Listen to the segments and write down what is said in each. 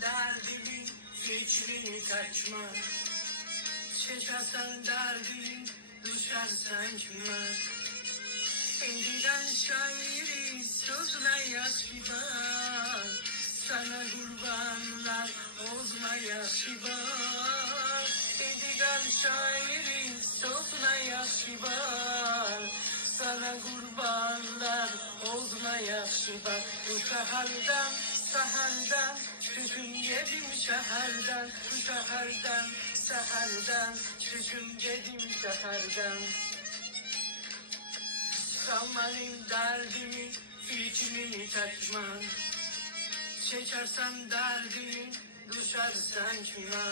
derdimi, fikrini kaçma. Çekersen derdini, düşersen kime? Endiden şairi sözle yaş kibar. Sana kurbanlar ozma yaş kibar. Endiden şairi sözle yaş kibar. Sana kurbanlar ozma yaş kibar. Bu şehirden, seherden, tütün yedim şehirden. Bu şehirden, seherden, tütün yedim şehirden. Zamanın derdimi, fikrini kaçma. Çekersen derdini, düşersen kime?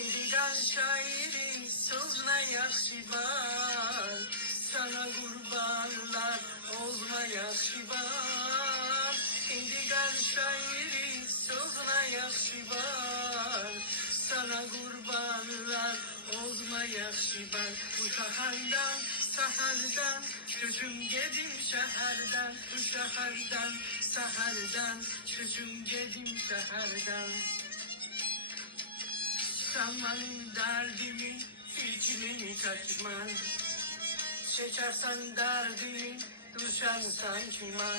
İndiden şairi sözle yaşı var. Sana kurbanlar olma yaşı var. İndiden şairi sözle yaşı var. Sana kurbanlar olma yaşı var. Bu şehirden, seherden, çocuğum gedim şehirden. Bu şehirden, seherden, çocuğum gedim şehirden. Zamanın derdimi, fikrini kaçma. Çekersen derdini, düşersen kime?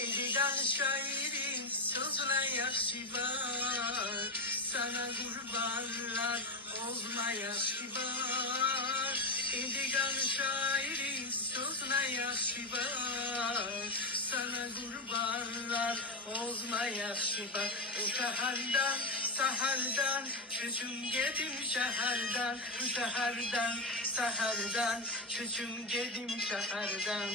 Endiden şairi sözle yaşı var. Sana kurbanlar olma yaşı var. Endiden şairi sözle yaşı var. Sana kurbanlar olma yaşı var. Bu şehirden, seherden, çocuğum gedim şehirden. Bu şehirden, seherden, çocuğum gedim şehirden.